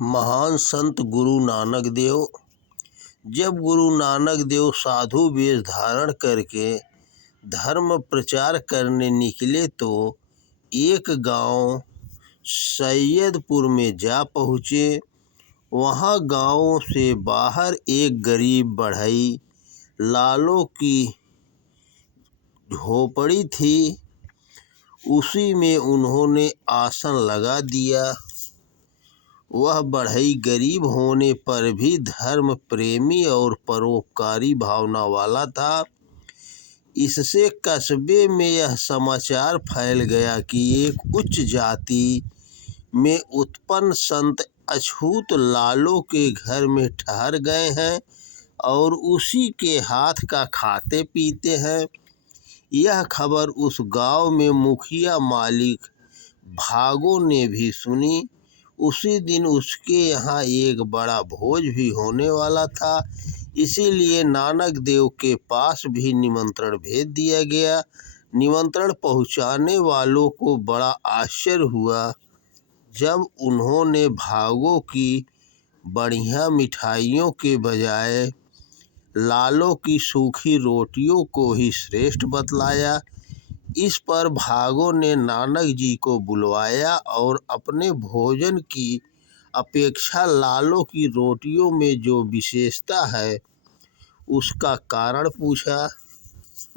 महान संत गुरु नानक देव। जब गुरु नानक देव साधु वेश धारण करके धर्म प्रचार करने निकले तो एक गांव सैयदपुर में जा पहुँचे। वहाँ गांव से बाहर एक गरीब बढ़ई लालों की झोपड़ी थी। उसी में उन्होंने आसन लगा दिया। वह बढ़ई गरीब होने पर भी धर्म प्रेमी और परोपकारी भावना वाला था। इससे कस्बे में यह समाचार फैल गया कि एक उच्च जाति में उत्पन्न संत अछूत लालों के घर में ठहर गए हैं और उसी के हाथ का खाते पीते हैं। यह खबर उस गांव में मुखिया मालिक भागो ने भी सुनी। उसी दिन उसके यहाँ एक बड़ा भोज भी होने वाला था, इसीलिए नानक देव के पास भी निमंत्रण भेज दिया गया। निमंत्रण पहुँचाने वालों को बड़ा आश्चर्य हुआ जब उन्होंने भागों की बढ़िया मिठाइयों के बजाय लालों की सूखी रोटियों को ही श्रेष्ठ बतलाया। इस पर भागों ने नानक जी को बुलवाया और अपने भोजन की अपेक्षा लालों की रोटियों में जो विशेषता है उसका कारण पूछा।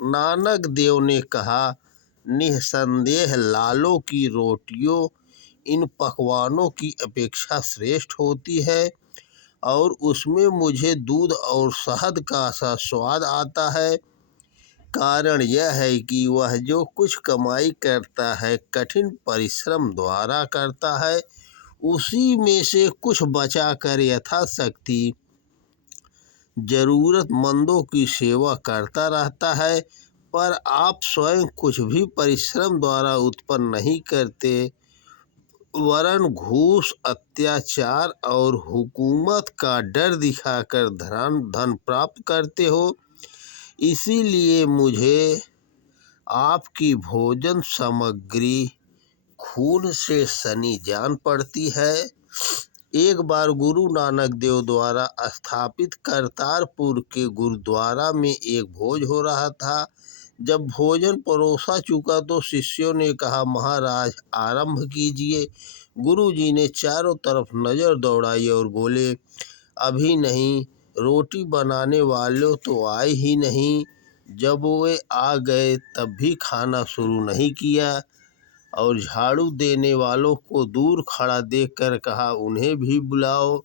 नानक देव ने कहा, निस्संदेह लालों की रोटियों इन पकवानों की अपेक्षा श्रेष्ठ होती है और उसमें मुझे दूध और शहद का सा स्वाद आता है। कारण यह है कि वह जो कुछ कमाई करता है कठिन परिश्रम द्वारा करता है, उसी में से कुछ बचाकर यथाशक्ति जरूरतमंदों की सेवा करता रहता है। पर आप स्वयं कुछ भी परिश्रम द्वारा उत्पन्न नहीं करते, वरन घूस, अत्याचार और हुकूमत का डर दिखाकर धन प्राप्त करते हो। इसीलिए मुझे आपकी भोजन सामग्री खून से सनी जान पड़ती है। एक बार गुरु नानक देव द्वारा स्थापित करतारपुर के गुरुद्वारा में एक भोज हो रहा था। जब भोजन परोसा चुका तो शिष्यों ने कहा, महाराज आरंभ कीजिए। गुरु जी ने चारों तरफ नज़र दौड़ाई और बोले, अभी नहीं, रोटी बनाने वाले तो आए ही नहीं। जब वे आ गए तब भी खाना शुरू नहीं किया और झाड़ू देने वालों को दूर खड़ा देखकर कहा, उन्हें भी बुलाओ।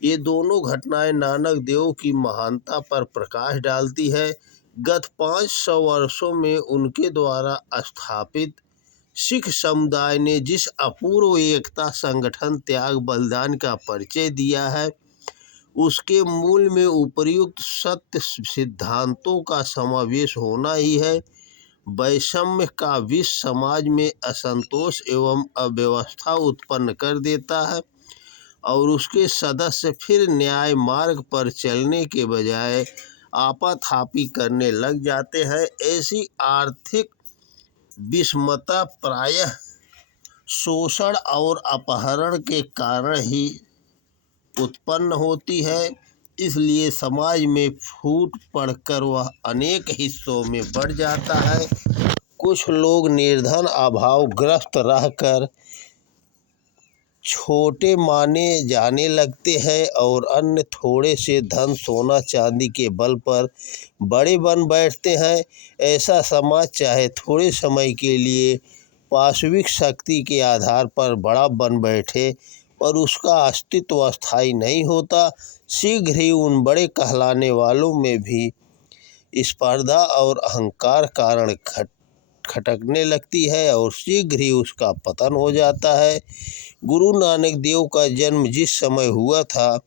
ये दोनों घटनाएं नानक देव की महानता पर प्रकाश डालती है। गत 500 वर्षों में उनके द्वारा स्थापित सिख समुदाय ने जिस अपूर्व एकता, संगठन, त्याग, बलिदान का परिचय दिया है, उसके मूल में उपर्युक्त सत्य सिद्धांतों का समावेश होना ही है। वैषम्य का विष समाज में असंतोष एवं अव्यवस्था उत्पन्न कर देता है और उसके सदस्य फिर न्याय मार्ग पर चलने के बजाय आपाथापी करने लग जाते हैं। ऐसी आर्थिक विषमता प्रायः शोषण और अपहरण के कारण ही उत्पन्न होती है। इसलिए समाज में फूट पड़कर वह अनेक हिस्सों में बढ़ जाता है। कुछ लोग निर्धन अभावग्रस्त रहकर छोटे माने जाने लगते हैं और अन्य थोड़े से धन, सोना, चांदी के बल पर बड़े बन बैठते हैं। ऐसा समाज चाहे थोड़े समय के लिए पाशविक शक्ति के आधार पर बड़ा बन बैठे, पर उसका अस्तित्व अस्थायी नहीं होता। शीघ्र ही उन बड़े कहलाने वालों में भी स्पर्धा और अहंकार कारण खटकने लगती है और शीघ्र ही उसका पतन हो जाता है। गुरु नानक देव का जन्म जिस समय हुआ था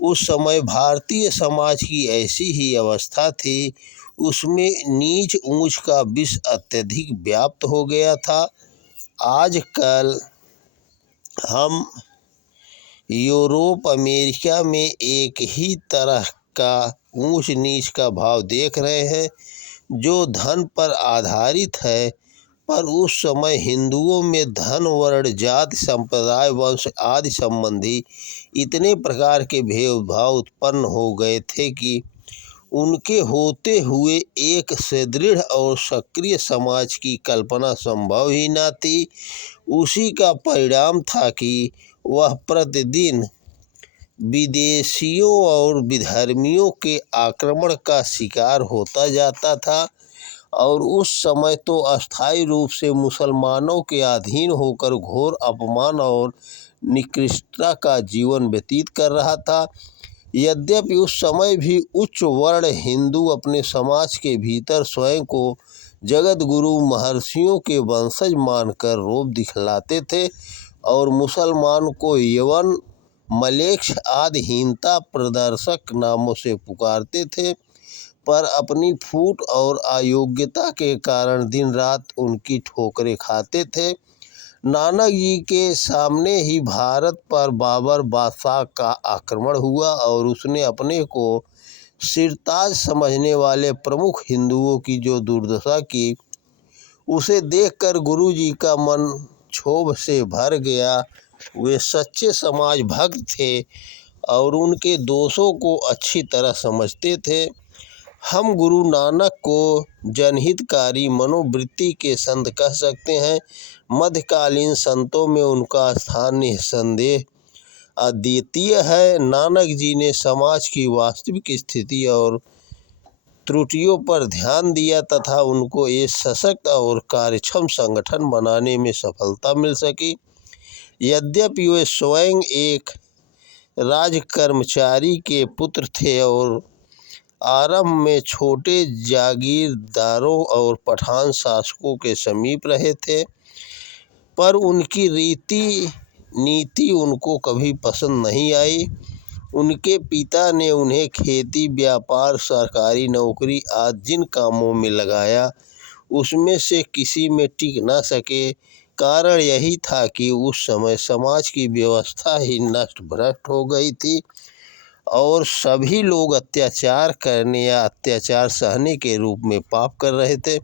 उस समय भारतीय समाज की ऐसी ही अवस्था थी। उसमें नीच ऊंच का विष अत्यधिक व्याप्त हो गया था। आजकल हम यूरोप, अमेरिका में एक ही तरह का ऊंच नीच का भाव देख रहे हैं जो धन पर आधारित है, पर उस समय हिंदुओं में धन, वर्ण, जाति, संप्रदाय, वंश आदि संबंधी इतने प्रकार के भेदभाव उत्पन्न हो गए थे कि उनके होते हुए एक सुदृढ़ और सक्रिय समाज की कल्पना संभव ही न थी। उसी का परिणाम था कि वह प्रतिदिन विदेशियों और विधर्मियों के आक्रमण का शिकार होता जाता था और उस समय तो अस्थायी रूप से मुसलमानों के अधीन होकर घोर अपमान और निकृष्टता का जीवन व्यतीत कर रहा था। यद्यपि उस समय भी उच्च वर्ण हिंदू अपने समाज के भीतर स्वयं को जगत गुरु महर्षियों के वंशज मानकर रोब दिखलाते थे और मुसलमान को यवन, मलेच्छ आदि हीनता प्रदर्शक नामों से पुकारते थे, पर अपनी फूट और अयोग्यता के कारण दिन रात उनकी ठोकरें खाते थे। नानक जी के सामने ही भारत पर बाबर बादशाह का आक्रमण हुआ और उसने अपने को सिरताज समझने वाले प्रमुख हिंदुओं की जो दुर्दशा की, उसे देखकर गुरु जी का मन क्षोभ से भर गया। वे सच्चे समाज भक्त थे और उनके दोषों को अच्छी तरह समझते थे। हम गुरु नानक को जनहितकारी मनोवृत्ति के संत कह सकते हैं। मध्यकालीन संतों में उनका स्थान निस्संदेह अद्वितीय है। नानक जी ने समाज की वास्तविक स्थिति और त्रुटियों पर ध्यान दिया तथा उनको एक सशक्त और कार्यक्षम संगठन बनाने में सफलता मिल सकी। यद्यपि वे स्वयं एक राजकर्मचारी के पुत्र थे और आरंभ में छोटे जागीरदारों और पठान शासकों के समीप रहे थे, पर उनकी नीति उनको कभी पसंद नहीं आई। उनके पिता ने उन्हें खेती, व्यापार, सरकारी नौकरी आदि जिन कामों में लगाया, उसमें से किसी में टिक न सके। कारण यही था कि उस समय समाज की व्यवस्था ही नष्ट भ्रष्ट हो गई थी और सभी लोग अत्याचार करने या अत्याचार सहने के रूप में पाप कर रहे थे।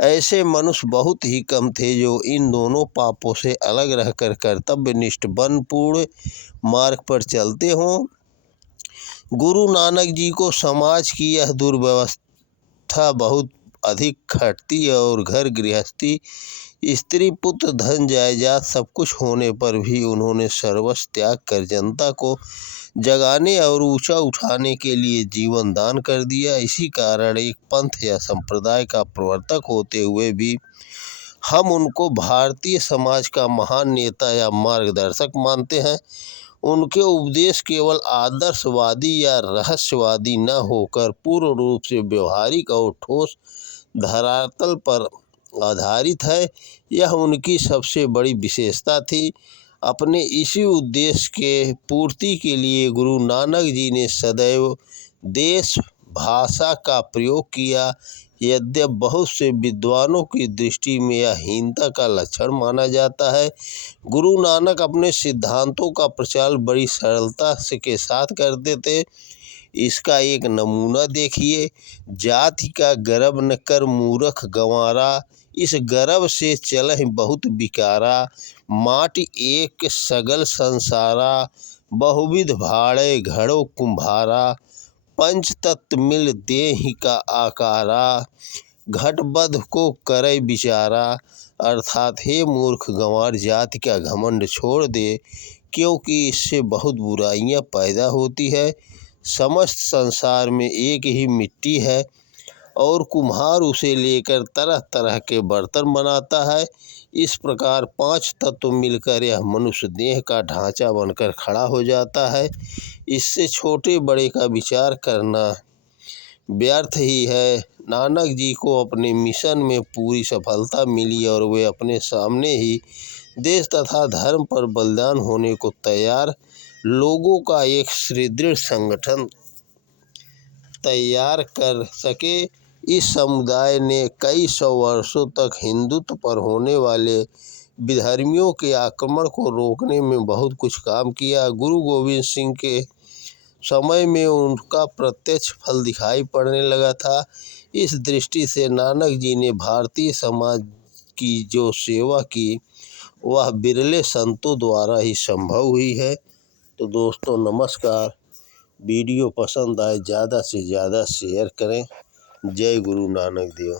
ऐसे मनुष्य बहुत ही कम थे जो इन दोनों पापों से अलग रहकर कर्तव्यनिष्ठ पूर्ण मार्ग पर चलते हों। गुरु नानक जी को समाज की यह दुर्व्यवस्था बहुत अधिक खटती और घर गृहस्थी, स्त्री पुत्र, धन जायदाद सब कुछ होने पर भी उन्होंने सर्वस्व त्याग कर जनता को जगाने और ऊंचा उठाने के लिए जीवन दान कर दिया। इसी कारण एक पंथ या संप्रदाय का प्रवर्तक होते हुए भी हम उनको भारतीय समाज का महान नेता या मार्गदर्शक मानते हैं। उनके उपदेश केवल आदर्शवादी या रहस्यवादी न होकर पूर्ण रूप से व्यवहारिक और ठोस धरातल पर आधारित है। यह उनकी सबसे बड़ी विशेषता थी। अपने इसी उद्देश्य के पूर्ति के लिए गुरु नानक जी ने सदैव देश भाषा का प्रयोग किया। यद्यपि बहुत से विद्वानों की दृष्टि में यह हीनता का लक्षण माना जाता है, गुरु नानक अपने सिद्धांतों का प्रचार बड़ी सरलता के साथ करते थे। इसका एक नमूना देखिए। जाति का गर्व न कर मूर्ख गंवारा, इस गर्व से चलहि बहुत विकारा। माटी एक सगल संसारा, बहुविध भाड़े घड़ो कुम्हारा। पंच तत्व मिल देहि का आकारा, घटबध को करे विचारा। अर्थात हे मूर्ख गंवार, जाति का घमंड छोड़ दे, क्योंकि इससे बहुत बुराइयां पैदा होती है। समस्त संसार में एक ही मिट्टी है और कुम्हार उसे लेकर तरह तरह के बर्तन बनाता है। इस प्रकार पांच तत्व मिलकर यह मनुष्य देह का ढांचा बनकर खड़ा हो जाता है। इससे छोटे बड़े का विचार करना व्यर्थ ही है। नानक जी को अपने मिशन में पूरी सफलता मिली और वे अपने सामने ही देश तथा धर्म पर बलिदान होने को तैयार लोगों का एक सुदृढ़ संगठन तैयार कर सके। इस समुदाय ने कई सौ वर्षों तक हिंदुत्व पर होने वाले विधर्मियों के आक्रमण को रोकने में बहुत कुछ काम किया। गुरु गोविंद सिंह के समय में उनका प्रत्यक्ष फल दिखाई पड़ने लगा था। इस दृष्टि से नानक जी ने भारतीय समाज की जो सेवा की वह बिरले संतों द्वारा ही संभव हुई है। तो दोस्तों नमस्कार, वीडियो पसंद आए ज़्यादा से ज़्यादा शेयर करें। जय गुरु नानक देव।